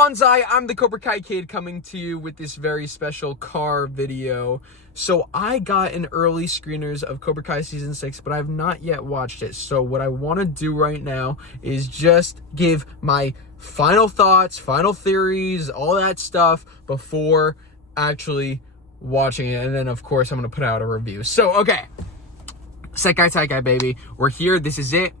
Bonsai, I'm the Cobra Kai kid coming to you with this very special car video. So I got an early screeners of Cobra Kai Season 6, but I've not yet watched it. So what I want to do right now is just give my final thoughts, final theories, all that stuff before actually watching it. And then, of course, I'm going to put out a review. So, okay. Sekai Taikai, baby. We're here. This is it.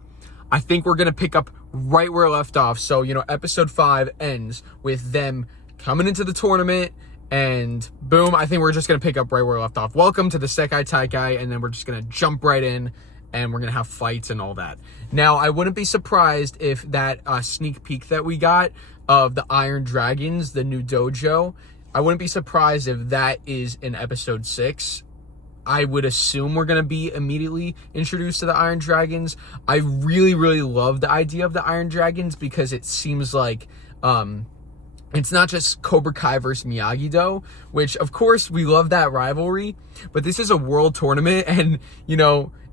I think we're going to pick up right where it left off. So, episode 5 ends with them coming into the tournament, and boom, I think we're just going to pick up right where it left off. Welcome to the Sekai Taikai, and then we're just going to jump right in, and we're going to have fights and all that. Now, I wouldn't be surprised if that sneak peek that we got of the Iron Dragons, the new dojo, I wouldn't be surprised if that is in episode 6. I would assume we're going to be immediately introduced to the Iron Dragons. I really, really love the idea of the Iron Dragons because it seems like it's not just Cobra Kai versus Miyagi-Do, which, of course, we love that rivalry, but this is a world tournament, and,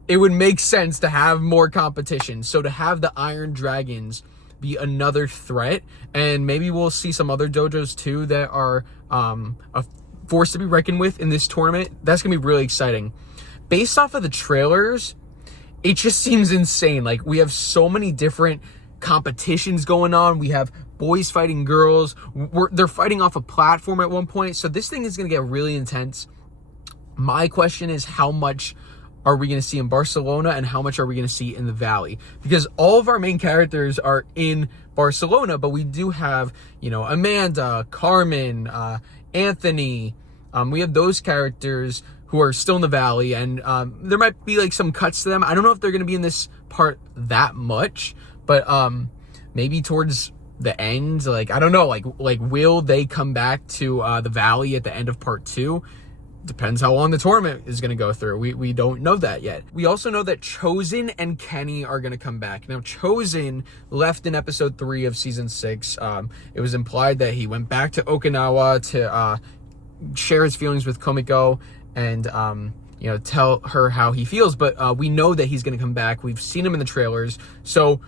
it would make sense to have more competition. So to have the Iron Dragons be another threat, and maybe we'll see some other dojos, too, that are a force to be reckoned with in this tournament. That's gonna be really exciting. Based off of the trailers, it just seems insane. Like, we have so many different competitions going on. We have boys fighting girls. They're fighting off a platform at one point. So this thing is gonna get really intense. My question is, how much are we gonna see in Barcelona and how much are we gonna see in the Valley? Because all of our main characters are in Barcelona, but we do have, Amanda, Carmen, Anthony. We have those characters who are still in the Valley, and there might be like some cuts to them. I don't know if they're going to be in this part that much, but maybe towards the end, I don't know, like will they come back to the Valley at the end of part 2? Depends how long the tournament is going to go through. We don't know that yet. We also know that Chosen and Kenny are going to come back. Now, Chosen left in episode 3 of season 6. It was implied that he went back to Okinawa to share his feelings with Komiko and, tell her how he feels. But we know that he's going to come back. We've seen him in the trailers. So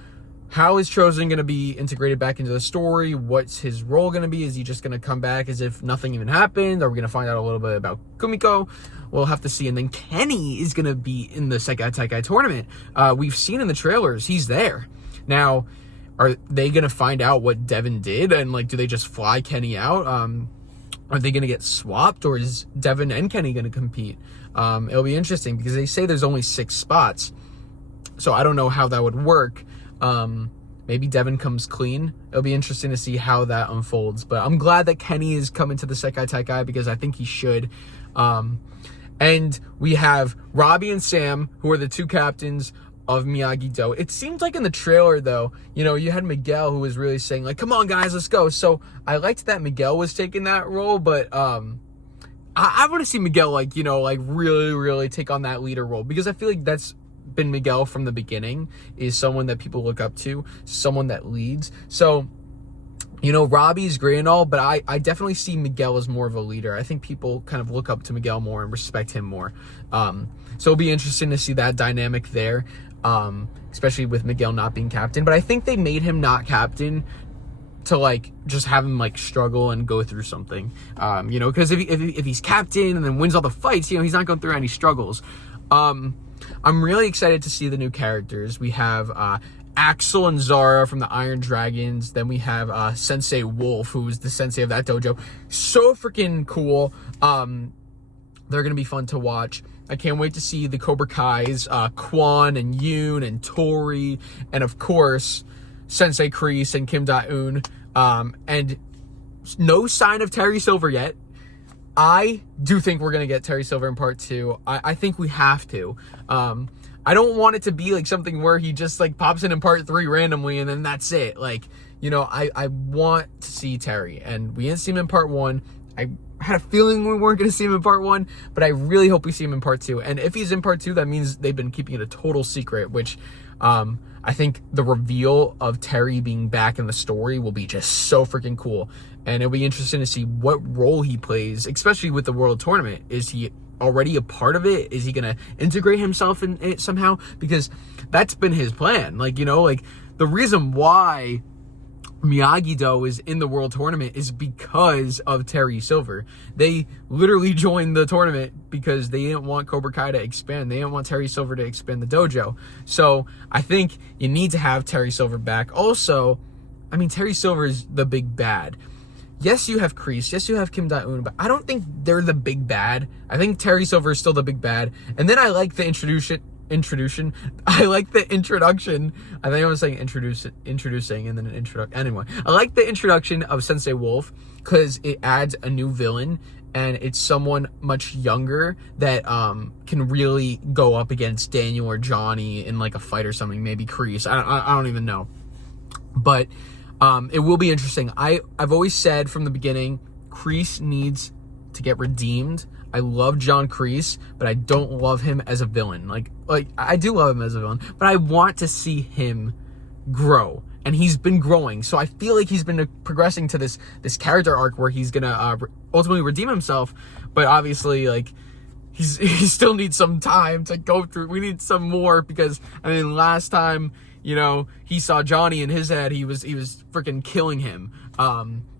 how is Chosen going to be integrated back into the story? What's his role going to be? Is he just going to come back as if nothing even happened? Are we going to find out a little bit about Kumiko? We'll have to see. And then Kenny is going to be in the Sekai Taikai tournament. We've seen in the trailers, he's there. Now, are they going to find out what Devin did? And, do they just fly Kenny out? Are they going to get swapped? Or is Devin and Kenny going to compete? It'll be interesting because they say there's only 6 spots. So I don't know how that would work. Maybe Devin comes clean. It'll be interesting to see how that unfolds. But I'm glad that Kenny is coming to the Sekai Taikai because I think he should. And we have Robbie and Sam, who are the 2 captains of Miyagi-Do. It seemed like in the trailer, though, you had Miguel who was really saying, come on, guys, let's go. So I liked that Miguel was taking that role, but I want to see Miguel, really, really take on that leader role because I feel like that's been Miguel from the beginning, is someone that people look up to, someone that leads. So, Robbie's great and all, but I definitely see Miguel as more of a leader. I think people kind of look up to Miguel more and respect him more. So it'll be interesting to see that dynamic there, especially with Miguel not being captain. But I think they made him not captain to just have him struggle and go through something, because if he's captain and then wins all the fights, he's not going through any struggles. I'm really excited to see the new characters. We have Axel and Zara from the Iron Dragons. Then we have Sensei Wolf, who's the sensei of that dojo. So freaking cool. They're going to be fun to watch. I can't wait to see the Cobra Kais, Quan and Yoon and Tori, and of course, Sensei Kreese and Kim Da-eun. And no sign of Terry Silver yet. I do think we're going to get Terry Silver in part 2. I think we have to. I don't want it to be something where he just pops in part 3 randomly and then that's it. I want to see Terry, and we didn't see him in part 1. I had a feeling we weren't going to see him in part 1, but I really hope we see him in part 2. And if he's in part 2, that means they've been keeping it a total secret, which I think the reveal of Terry being back in the story will be just so freaking cool. And it'll be interesting to see what role he plays, especially with the World Tournament. Is he already a part of it? Is he going to integrate himself in it somehow? Because that's been his plan. The reason why Miyagi-Do is in the world tournament is because of Terry Silver. They literally joined the tournament because they didn't want Cobra Kai to expand. They didn't want Terry Silver to expand the dojo. So I think you need to have Terry Silver back. Also, I mean, Terry Silver is the big bad. Yes, you have Kreese. Yes, you have Kim Da-eun, but I don't think they're the big bad. I think Terry Silver is still the big bad. And then I like the introduction. I like the introduction. I think I was saying introducing and then an introduction. Anyway, I like the introduction of Sensei Wolf because it adds a new villain and it's someone much younger that can really go up against Daniel or Johnny in like a fight or something. Maybe Kreese. I don't even know. But it will be interesting. I've always said from the beginning, Kreese needs to get redeemed. I love John Kreese, but I don't love him as a villain. Like I do love him as a villain, but I want to see him grow, and he's been growing. So I feel like he's been progressing to this character arc where he's gonna ultimately redeem himself. But obviously, like he still needs some time to go through. We need some more because I mean, last time he saw Johnny in his head, he was freaking killing him.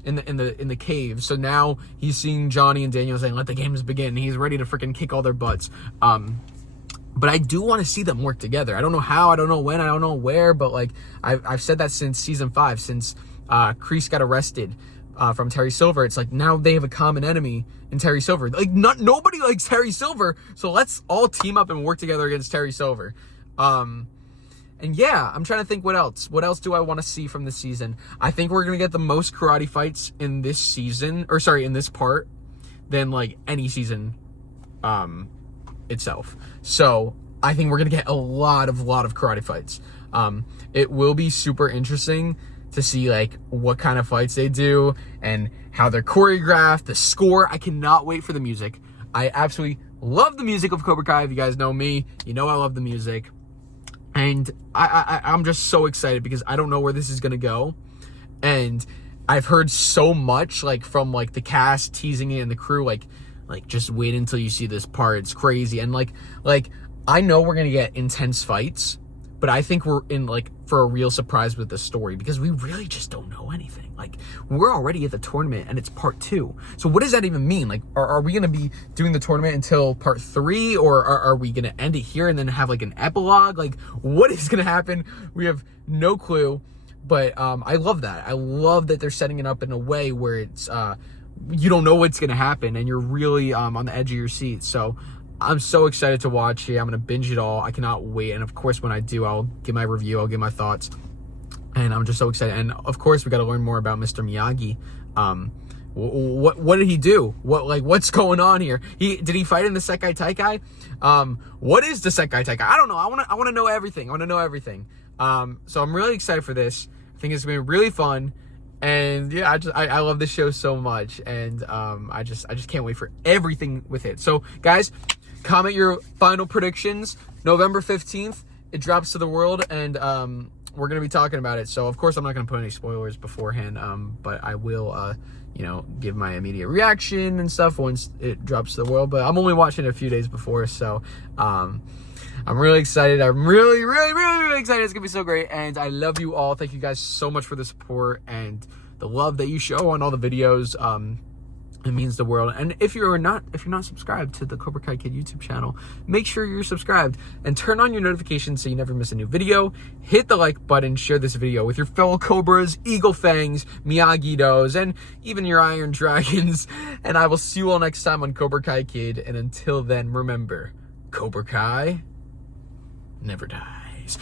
In the cave. So now he's seeing Johnny and Daniel saying, "Let the games begin." He's ready to freaking kick all their butts. But I do want to see them work together. I don't know how, I don't know when, I don't know where, but like I've said that since season 5, since Kreese got arrested from Terry Silver. It's like now they have a common enemy in Terry Silver. Like nobody likes Terry Silver, so let's all team up and work together against Terry Silver. And yeah, I'm trying to think what else. What else do I want to see from this season? I think we're going to get the most karate fights in this season, in this part, than like any season itself. So I think we're going to get a lot of karate fights. It will be super interesting to see like what kind of fights they do and how they're choreographed, the score. I cannot wait for the music. I absolutely love the music of Cobra Kai. If you guys know me, you know I love the music. And I'm just so excited because I don't know where this is going to go. And I've heard so much like from like the cast teasing it and the crew, like just wait until you see this part. It's crazy. And like I know we're going to get intense fights, but I think we're in like for a real surprise with the story because we really just don't know anything. Like we're already at the tournament and it's part 2. So what does that even mean? Like, are we going to be doing the tournament until part 3 or are we going to end it here and then have like an epilogue? Like what is going to happen? We have no clue, but I love that. I love that they're setting it up in a way where it's, you don't know what's going to happen and you're really on the edge of your seat. So I'm so excited to watch it. I'm going to binge it all. I cannot wait. And of course, when I do, I'll give my review. I'll give my thoughts. And I'm just so excited. And of course, we got to learn more about Mr. Miyagi. What did he do? What's going on here? Did he fight in the Sekai Taikai? What is the Sekai Taikai? I don't know. I want to know everything. I want to know everything. So I'm really excited for this. I think it's going to be really fun. And yeah, I love this show so much. And I just can't wait for everything with it. So guys, comment your final predictions. November 15th, it drops to the world, and we're going to be talking about it. So, of course, I'm not going to put any spoilers beforehand, but I will, give my immediate reaction and stuff once it drops to the world. But I'm only watching it a few days before, so I'm really excited. I'm really, really, really, really excited. It's going to be so great, and I love you all. Thank you guys so much for the support and the love that you show on all the videos. It means the world. And if you're not subscribed to the Cobra Kai Kid YouTube channel, make sure you're subscribed and turn on your notifications so you never miss a new video. Hit the like button, share this video with your fellow Cobras, Eagle Fangs, Miyagi-Dos, and even your Iron Dragons. And I will see you all next time on Cobra Kai Kid. And until then, remember, Cobra Kai never dies.